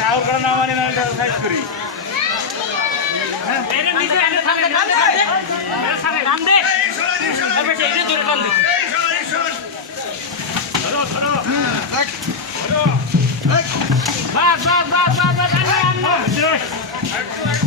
Tower করা না মানে না সাইজ করি। Bak. Bak. Bak bak bak bak anne anne.